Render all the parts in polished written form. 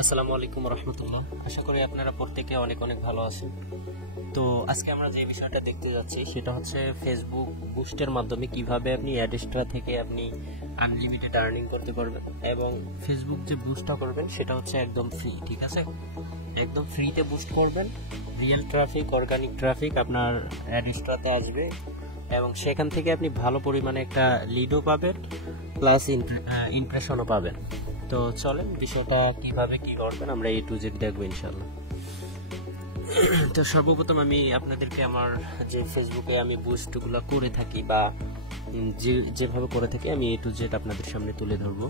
আসসালামু আলাইকুম রহমতুল্লাহ। আশা করি আপনারা প্রত্যেকে অনেক অনেক ভালো আছেন। তো আজকে আমরা যে বিষয়টা দেখতে যাচ্ছি সেটা হচ্ছে ফেসবুক বুস্টের মাধ্যমে কিভাবে আপনি অ্যাডেস্ট্রা থেকে আপনি আনলিমিটেড আর্নিং করতে পারবেন, এবং ফেসবুক যে বুস্টটা করবেন সেটা হচ্ছে একদম ফ্রি। ঠিক আছে, একদম ফ্রিতে বুস্ট করবেন। রিয়েল ট্রাফিক, অর্গানিক ট্রাফিক আপনার অ্যাডেস্ট্রাতে আসবে, এবং সেখান থেকে আপনি ভালো পরিমাণে একটা লিডও পাবেন, প্লাস ইমপ্রেশনও পাবেন। তো চলেন বিষয়টা কিভাবে কি করবেন আমরা A to Z দেখবো ইনশাল্লাহ। তো সর্বপ্রথম আমি আপনাদেরকে আমার যে ফেসবুকে আমি বুস্টগুলো করে থাকি বা যেভাবে করে থাকি আমি A to Z আপনাদের সামনে তুলে ধরবো।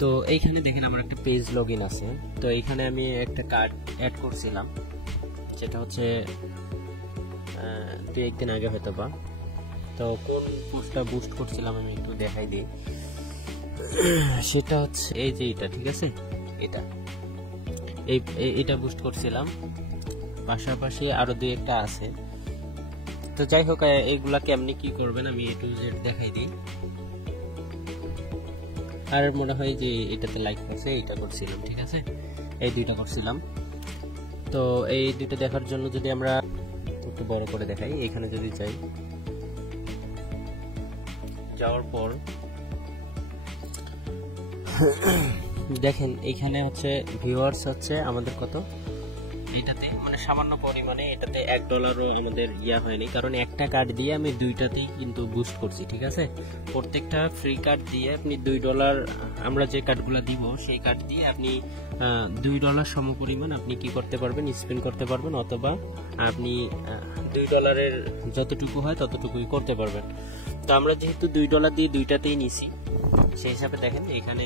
তো এইখানে দেখেন আমার একটা পেজ লগ ইন আছে। তো এইখানে আমি একটা কার্ড অ্যাড করছিলাম, যেটা হচ্ছে 2-1 দিন আগে হয়তো বা। তো কোন পোস্টটা বুস্ট করছিলাম আমি একটু দেখাই দিই। সেটা হচ্ছে এই যে এটা, ঠিক আছে, এটা বুস্ট করছিলাম, পাশাপাশি আরো 2-1টা আছে। তো যাই হোক, এইগুলা কেমনি কি করবেন আমি A to Z দেখাই দিই। আর মনে হয় যে এটাতে লাইক করছে, এটা করছিলাম, ঠিক আছে, এই 2টা করছিলাম। তো এই 2টা দেখার জন্য যদি আমরা একটু বড় করে দেখাই, এখানে যদি যাই, যাওয়ার পর দেখেন এইখানে হচ্ছে ভিউয়ার্স হচ্ছে আমাদের কত, এটাতে মানে সামান্য পরিমাণে, এটাতে $1ও আমাদের হয়নি, কারণ একটা কার্ড দিয়ে আমি 2টাতেই কিন্তু বুস্ট করছি। ঠিক আছে, প্রত্যেকটা ফ্রি কার্ড দিয়ে আপনি $2, আমরা যে কার্ডগুলো দিব সেই কার্ড দিয়ে আপনি $2 সমপরিমাণ আপনি কি করতে পারবেন, স্পেন করতে পারবেন, অথবা আপনি $2 যতটুকু হয় ততটুকুই করতে পারবেন। তো আমরা যেহেতু $2 দিয়ে 2টাতেই নিছি, সেই হিসাবে দেখেন এখানে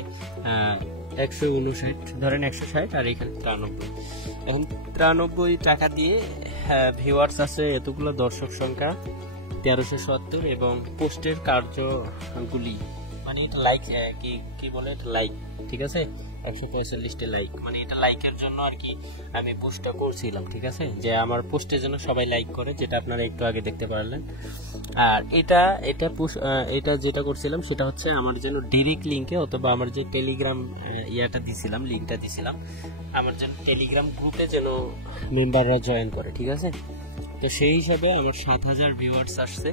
159, ধরেন 160, আর এখানে 93। এখন 93 টাকা দিয়ে ভিউয়ার্স আছে এতগুলো, দর্শক সংখ্যা 1370, এবং পোস্টের কার্যগুলি মানে এটা লাইক কি বলে, এটা লাইক, ঠিক আছে, 145 লাইক, মানে এটা লাইকের জন্য আর কি আমি পোস্টটা করছিলাম। ঠিক আছে, যে আমার পোস্টের জন্য সবাই লাইক করে, যেটা আপনারা একটু আগে দেখতে পারলেন। আর এটা যেটা করছিলাম সেটা হচ্ছে আমার জন্য ডাইরেক্ট লিংকে, অথবা আমার যে টেলিগ্রাম লিংকটা দিছিলাম, আমার জন্য টেলিগ্রাম গ্রুপে যেন মেম্বাররা জয়েন করে। ঠিক আছে, তো সেই হিসাবে আমার 7000 ভিউয়ার্স আসছে,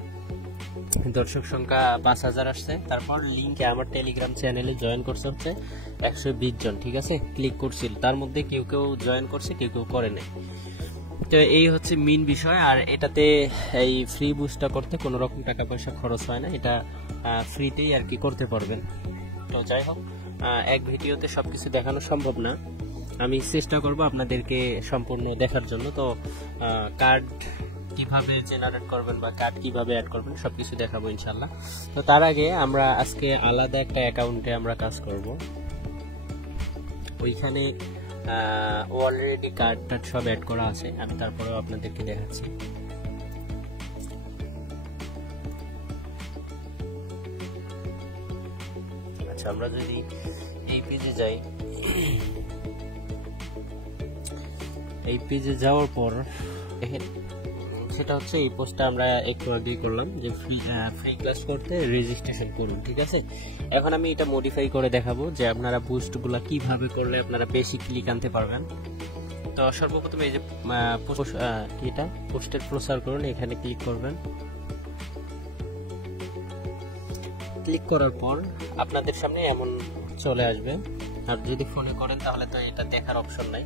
দর্শক সংখ্যা 5000 আসছে। তারপর লিংকে আমার টেলিগ্রাম চ্যানেলে জয়েন করছে হচ্ছে 120 জন। ঠিক আছে, ক্লিক করছিল, তার মধ্যে কেউ কেউ জয়েন করছে, কেউ কেউ করে নাই। তো এই হচ্ছে মেইন বিষয়। আর এটাতে এই ফ্রি বুস্টটা করতে কোনো রকম টাকা পয়সা খরচ হয় না, এটা ফ্রিতেই আর কি করতে পারবেন। তো যাই হোক, এক ভিডিওতে সবকিছু দেখানো সম্ভব না, আমি চেষ্টা করব আপনাদেরকে সম্পূর্ণ দেখার জন্য। তো কার্ড কিভাবে জেনারেট করবেন বা কার্ড কিভাবে অ্যাড করবেন সবকিছু দেখাবো ইনশাল্লাহ। তো তার আগে আমরা আজকে আলাদা একটা অ্যাকাউন্টে আমরা কাজ করব। ওইখানে অলরেডি কার্ডটা সব অ্যাড করা আছে, আমি তারপরেও আপনাদেরকে দেখাচ্ছি। আচ্ছা, আমরা যদি এই পেজে যাই, এই পেজে যাওয়ার পর দেখেন সেটা হচ্ছে এই পোস্টটা আমরা একটু আগেই করলাম, যে ফ্রি ক্লাস করতে রেজিস্ট্রেশন করুন। ঠিক আছে, এখন আমি এটা মডিফাই করে দেখাবো যে আপনারা বুস্টগুলো কিভাবে করলে আপনারা বেশি ক্লিক আনতে পারবেন। তো সর্বপ্রথম এই যে এটা পোস্টের প্রচার করুন, এখানে ক্লিক করবেন। ক্লিক করার পর আপনাদের সামনে এমন চলে আসবে, আর যদি ফোনে করেন তাহলে তো এটা দেখার অপশন নাই।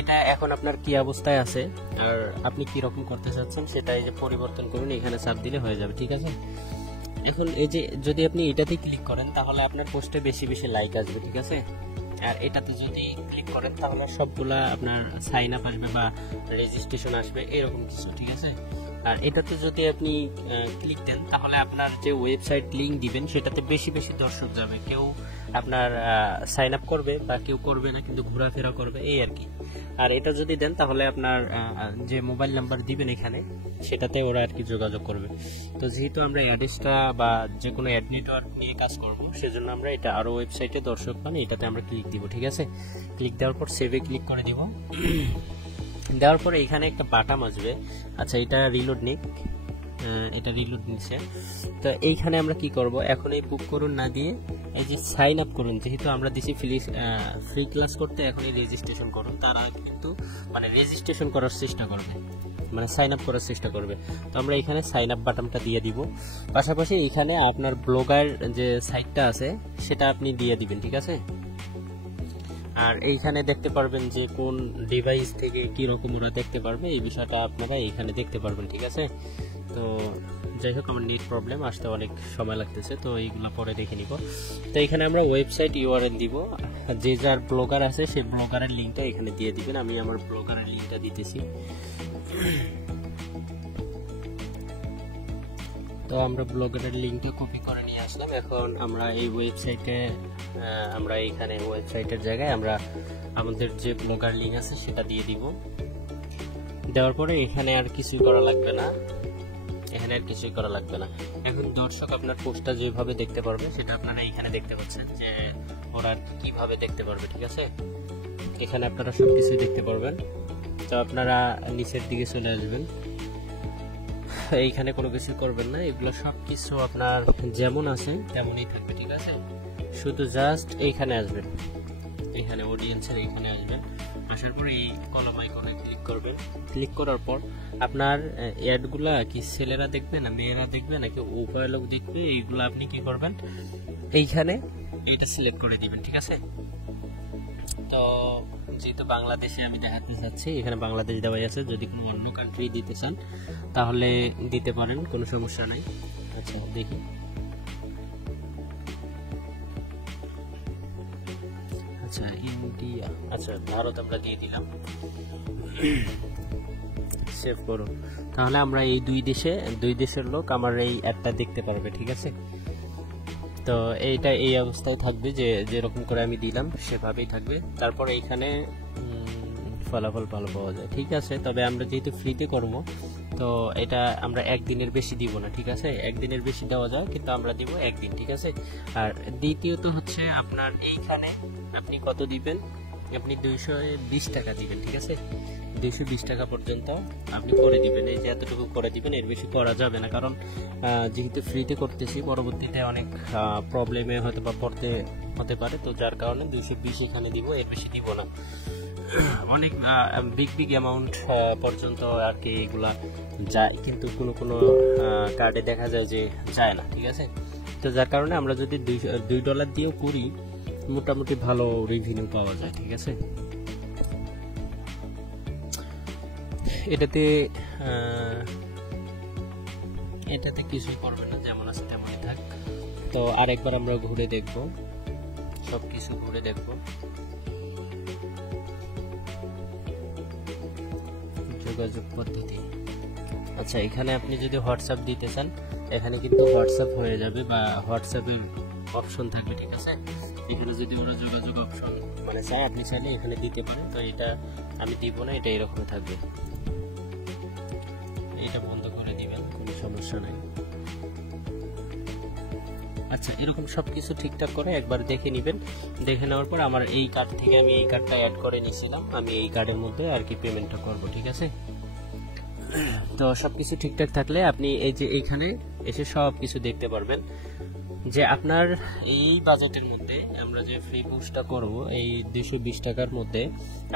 এটা এখন আপনার কি অবস্থায় আছে আর আপনি কি রকম করতে চাচ্ছেন সেটা এই যে পরিবর্তন করুন, এখানে চাপ দিলে হয়ে যাবে। ঠিক আছে, এখন এই যে যদি আপনি এটাতে ক্লিক করেন তাহলে আপনার পোস্টে বেশি বেশি লাইক আসবে। ঠিক আছে, আর এটাতে যদি ক্লিক করেন তাহলে সবগুলা আপনার সাইন আপ আসবে বা রেজিস্ট্রেশন আসবে, এরকম কিছু। ঠিক আছে, আর এটাতে যদি আপনি ক্লিক দেন তাহলে আপনার যে ওয়েবসাইট লিংক দিবেন সেটাতে বেশি বেশি দর্শক যাবে, কেউ আপনার সাইন আপ করবে বা কেউ করবে না, কিন্তু ঘোরাফেরা করবে, এই আর কি। আর এটা যদি দেন তাহলে আপনার যে মোবাইল নাম্বার দিবেন এখানে, সেটাতে ওরা আর কি যোগাযোগ করবে। তো যেহেতু আমরা অ্যাডেস্ট্রা বা যে কোনো অ্যাড নেটওয়ার্ক নিয়ে কাজ করব, সেজন্য আমরা এটা আরো ওয়েবসাইটে দর্শক পান, এটাতে আমরা ক্লিক দিব। ঠিক আছে, ক্লিক দেওয়ার পর সেভে ক্লিক করে দিব। দেওয়ার পরে এখানে একটা বাটন আসবে, আচ্ছা এটা রিলোড নিক, এটা রিলোড নিচ্ছে। তো এইখানে আমরা কি করব, এখন এই বুক করুন না দিয়ে এই যে সাইন আপ করুন, যেহেতু আমরা দিছি ফ্রি ক্লাস করতে, এখন এই রেজিস্ট্রেশন করুন। তারা কিন্তু মানে রেজিস্ট্রেশন করার চেষ্টা করবে, মানে সাইন আপ করার চেষ্টা করবে। তো আমরা এখানে সাইন আপ বাটনটা দিয়ে দিব, পাশাপাশি এখানে আপনার ব্লগার যে সাইটটা আছে সেটা আপনি দিয়ে দিবেন, ঠিক আছে। আর এইখানে দেখতে পারবেন যে কোন ডিভাইস থেকে কি রকম ওরা দেখতে পারবে, এই বিষয়টা আপনারা এইখানে দেখতে পারবেন, ঠিক আছে। তো যাই হোক, আমার নেট প্রবলেম, আসতে অনেক সময় লাগতেছে, তো এইগুলো পরে দেখে নিব। তো এখানে আমরা ওয়েবসাইট ইউআরএল দিব, যে যার ব্লগার আছে সেই ব্লগারের লিঙ্কটা এখানে দিয়ে দিবেন। আমি আমার ব্লগারের লিঙ্কটা দিতেছি। তো আমরা ব্লগারের লিঙ্কটা কপি করে নিয়ে আসলাম। এখন আমরা এই ওয়েবসাইটে আমরা এইখানে ওয়েবসাইটের জায়গায় আমরা আমাদের যে ব্লগার লিঙ্ক আছে সেটা দিয়ে দিব। দেওয়ার পরে এখানে আর কিছুই করা লাগবে না, এখানে আর কিছুই করা লাগবে না। এখন দর্শক আপনার পোস্টটা যেভাবে দেখতে পারবে সেটা আপনারা এইখানে দেখতে পাচ্ছেন যে ওরা কিভাবে দেখতে পারবে, ঠিক আছে। এখানে আপনারা সবকিছুই দেখতে পারবেন। তো আপনারা নিচের দিকে চলে আসবেন, এইখানে কোনো কিছু করবেন না, এগুলো সবকিছু আপনার যেমন আছে তেমনই থাকবে, ঠিক আছে। শুধু জাস্ট এইখানে আসবেন, এখানে অডিয়েন্সের এইখানে আসবেন, আসার পরে এই কলম আইকনে ক্লিক করবেন। ক্লিক করার পর আপনার অ্যাডগুলা কি ছেলেরা দেখবে না মেয়েরা দেখবে নাকি উভয় লোক দেখবে, এইগুলো আপনি কি করবেন, এইখানে এটা সিলেক্ট করে দিবেন, ঠিক আছে। তো যেহেতু বাংলাদেশে আমি দেখাতে চাচ্ছি, এখানে বাংলাদেশ দেওয়াই আছে, যদি কোনো অন্য কান্ট্রি দিতে চান তাহলে দিতে পারেন, কোনো সমস্যা নাই। আচ্ছা দেখি, আচ্ছা ইন্ডিয়া, আচ্ছা ভারত আমরা দিয়ে দিলাম, সেভ করুন। তাহলে আমরা এই দুই দেশের লোক আমার এই অ্যাডটা দেখতে পারবে, ঠিক আছে। তো এইটা এই অবস্থায় থাকবে, যে যেরকম করে আমি দিলাম সেভাবেই থাকবে। তারপর এইখানে ফলাফল ভালো পাওয়া যায়, ঠিক আছে। তবে আমরা যেহেতু ফ্রিতে করব, তো এটা আমরা একদিনের বেশি দিব না, ঠিক আছে। একদিনের বেশি দেওয়া যায়, কিন্তু আমরা দিব একদিন, ঠিক আছে। আর দ্বিতীয়ত হচ্ছে আপনার এইখানে আপনি কত দিবেন, আপনি 220 টাকা দিবেন, ঠিক আছে। 220 টাকা পর্যন্ত আপনি করে দিবেন, এই যে এতটুকু করে দিবেন, এর বেশি করা যাবে না। কারণ যেহেতু ফ্রিতে করতেছি, পরবর্তীতে অনেক প্রবলেমে হয়তো বা পড়তে হতে পারে, তো যার কারণে 220 এখানে দিব, এর বেশি দিব না। অনেক বিগ অ্যামাউন্ট পর্যন্ত আর কি এগুলা যায়, কিন্তু কোনো কার্ডে দেখা যায় যে যায় না, ঠিক আছে। তো যার কারণে আমরা যদি $2 দিয়েও করি, মোটামুটি ভালো রেভিনিউ পাওয়া যায়, ঠিক আছে। এটাতে কিছুই করবে না, যেমন আছে তেমনই থাক। তো আরেকবার আমরা ঘুরে দেখব, সবকিছু ঘুরে দেখব। যোগাযোগ পদ্ধতি, আচ্ছা এখানে আপনি যদি হোয়াটসঅ্যাপ দিতে চান, এখানে কিন্তু হোয়াটসঅ্যাপ হয়ে যাবে বা হোয়াটসঅ্যাপের অপশন থাকবে, ঠিক আছে। এখানে যদি ওরা যোগাযোগ অপশন মানে চায়, আপনি চাইলে এখানে দিতে পারেন। তো এটা আমি দিব না, এটা এরকম থাকবে, এটা বন্ধ করে দিবেন, কোনো সমস্যা নাই। আচ্ছা এরকম সবকিছু ঠিকঠাক করে একবার দেখে নেবেন। দেখে নেওয়ার পর আমার এই কার্ড থেকে আমি এই কার্ডটা অ্যাড করে নিয়েছিলাম, আমি এই কার্ডের মধ্যে আর কি পেমেন্টটা করব, ঠিক আছে। তো সবকিছু ঠিকঠাক থাকলে আপনি এই যে এইখানে এসে সবকিছু দেখতে পারবেন, যে আপনার এই বাজেটের মধ্যে আমরা যে ফ্রি পোস্টটা করব, এই 220 টাকার মধ্যে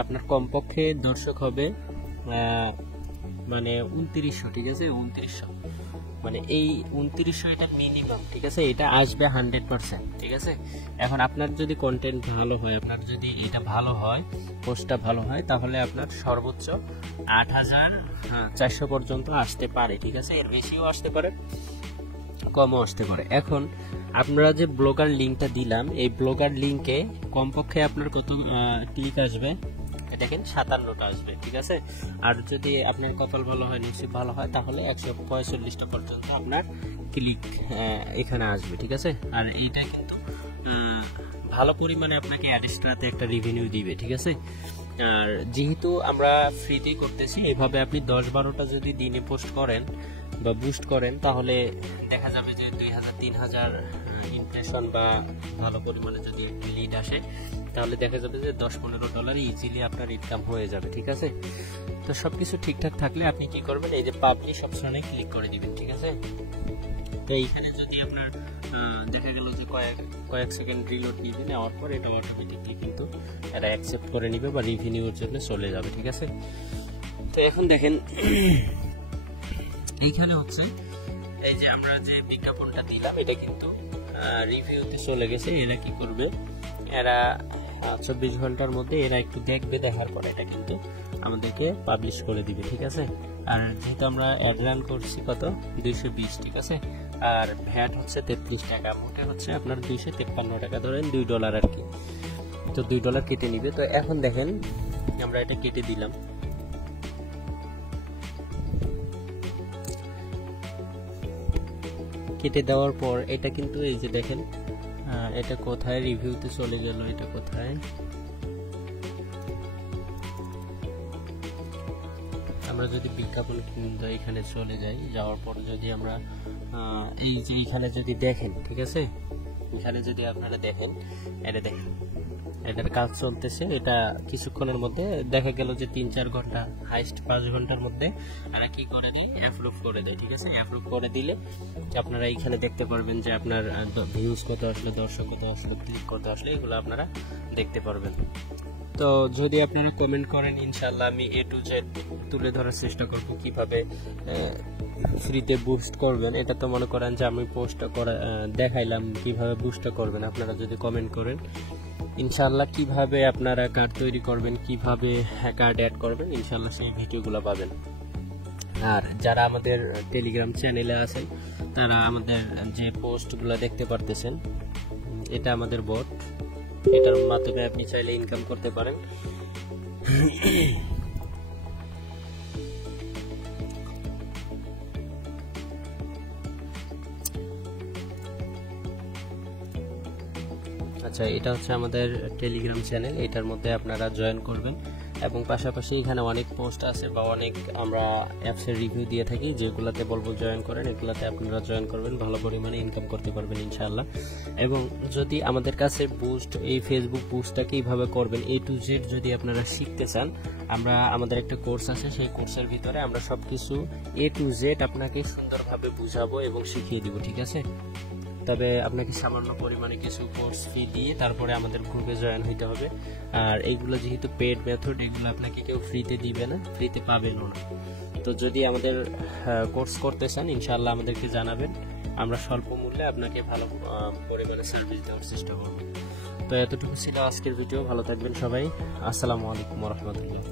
আপনার কমপক্ষে দর্শক হবে মানে 2900, ঠিক আছে। 2900 মানে এই 2900 এটা মিনিমাম, ঠিক আছে। এটা আসবে 100%, ঠিক আছে। এখন আপনার যদি কন্টেন্ট ভালো হয়, আপনার যদি এটা ভালো হয়, পোস্টটা ভালো হয়, তাহলে আপনার সর্বোচ্চ 8400 পর্যন্ত আসতে পারে, ঠিক আছে। এর বেশিও আসতে পারে, কমও আসতে পারে। এখন আমরা যে ব্লগার লিঙ্কটা দিলাম, এই ব্লগার লিঙ্কে কমপক্ষে আপনার কত ক্লিক আসবে, দেখেন 57টা আসবে, ঠিক আছে। আর যদি আপনার কপাল ভালো হয়, নসিব ভালো হয়, তাহলে 145টা পর্যন্ত আপনার ক্লিক এখানে আসবে, ঠিক আছে। আর এইটা কিন্তু ভালো পরিমাণে আপনাকে এক্সট্রাতে একটা রেভিনিউ দিবে, ঠিক আছে। আর যেহেতু আমরা ফ্রিতেই করতেছি, এভাবে আপনি 10-12টা যদি দিনে পোস্ট করেন বা বুস্ট করেন, তাহলে দেখা যাবে যে 2000-3000 ইমপ্রেশন বা ভালো পরিমাণে যদি লিড আসে তাহলে দেখা যাবে যে $10-15 ইজিলি আপনার ইনকাম হয়ে যাবে। ঠিক আছে, তো সবকিছু ঠিকঠাক থাকলে আপনি কি করবেন, এই যে পাবলিশ অপশনে ক্লিক করে দিবেন। ঠিক আছে, তো এইখানে যদি আপনার দেখা গেল যে কয়েক সেকেন্ড রিলোড নিবে, নেওয়ার পর এটা অটোমেটিকলি কিন্তু এরা অ্যাকসেপ্ট করে নিবে বা রিভিনিউর জন্য চলে যাবে। ঠিক আছে, তো এখন দেখেন এইখানে হচ্ছে এই যে আমরা যে বিজ্ঞাপনটা দিলাম এটা কিন্তু রিভিউতে চলে গেছে। এরা কি করবে, এরা 24 ঘন্টার মধ্যে এরা একটু দেখবে, দেখার পর এটা কিন্তু আমাদেরকে পাবলিশ করে দিবে। ঠিক আছে, আর যেহেতু আমরা অ্যাড রান করছি কত 220, ঠিক আছে, আর ভ্যাট হচ্ছে 33 টাকা, মোটে হচ্ছে আপনার 253 টাকা, ধরেন $2 আর কি, তো $2 কেটে নিবে। তো এখন দেখেন আমরা এটা কেটে দিলাম, কেটে দেওয়ার পর এটা কিন্তু এই যে দেখেন এটা কোথায় রিভিউতে চলে গেল, এটা কোথায়, আমরা যদি বিজ্ঞাপন কিন্তু এখানে চলে যাই, যাওয়ার পর যদি আমরা এই যে এখানে যদি দেখেন, ঠিক আছে, এখানে যদি আপনারা দেখেন, এটা দেখেন এটার কাজ চলতেছে, এটা কিছুক্ষণের মধ্যে দেখা গেল যে 3-4 ঘন্টা, হাইস্ট 5 ঘন্টার মধ্যে এরা কি করে দেয়, অ্যাপ্রুভ করে দেয়। ঠিক আছে, অ্যাপ্রুভ করে দিলে আপনারা এইখানে দেখতে পারবেন যে আপনার ভিউজ কত আসলে, দর্শক কত আসলে, ক্লিক করতে আসলে, এগুলো আপনারা দেখতে পারবেন। তো যদি আপনারা কমেন্ট করেন ইনশাআল্লাহ আমি A to Z তুলে ধরার চেষ্টা করব কিভাবে ফ্রিতে বুস্ট করবেন। এটা তো মনে করেন যে আমি পোস্টটা করে দেখাইলাম কিভাবে বুস্টটা করবেন, আপনারা যদি কমেন্ট করেন ইনশাআল্লাহ কিভাবে আপনারা কার্ড তৈরি করবেন, কিভাবে কার্ড অ্যাড করবেন, ইনশাআল্লাহ সেই ভিডিওগুলো পাবেন। আর যারা আমাদের টেলিগ্রাম চ্যানেলে আছেন তারা আমাদের যে পোস্টগুলো দেখতে পারতেছেন, এটা আমাদের বট, এটার মাধ্যমে আপনি চাইলে ইনকাম করতে পারেন। আচ্ছা, এটা হচ্ছে আমাদের টেলিগ্রাম চ্যানেল, এটার মধ্যে আপনারা জয়েন করবেন এবং পাশাপাশি এখানে অনেক পোস্ট আছে বা অনেক আমরা অ্যাপসের রিভিউ দিয়ে থাকি, যেগুলোতে বলবো জয়েন করেন, এগুলোতে আপনারা জয়েন করবেন, ভালো পরিমাণে ইনকাম করতে পারবেন ইনশাআল্লাহ। এবং যদি আমাদের কাছে বুস্ট, এই ফেসবুক বুস্টটা কিভাবে করবেন A to Z যদি আপনারা শিখতে চান, আমাদের একটা কোর্স আছে, সেই কোর্সের ভিতরে আমরা সবকিছু A to Z আপনাকে সুন্দরভাবে বুঝাবো এবং শিখিয়ে দিব। ঠিক আছে, তবে আপনাকে সামান্য পরিমাণে কিছু কোর্স ফি দিয়ে তারপরে আমাদের গ্রুপে জয়েন হইতে হবে। আর এইগুলো যেহেতু পেড মেথড, এগুলো আপনাকে কেউ ফ্রিতে দিবে না, ফ্রিতে পাবেনও না। তো যদি আমাদের কোর্স করতে চান ইনশাআল্লাহ আমাদেরকে জানাবেন, আমরা স্বল্প মূল্যে আপনাকে ভালো পরিমাণে সার্ভিস দেওয়ার চেষ্টা করব। তো এতটুকু ছিল আজকের ভিডিও, ভালো থাকবেন সবাই, আসসালামু আলাইকুম ওয়া রাহমাতুল্লাহ।